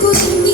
Pushing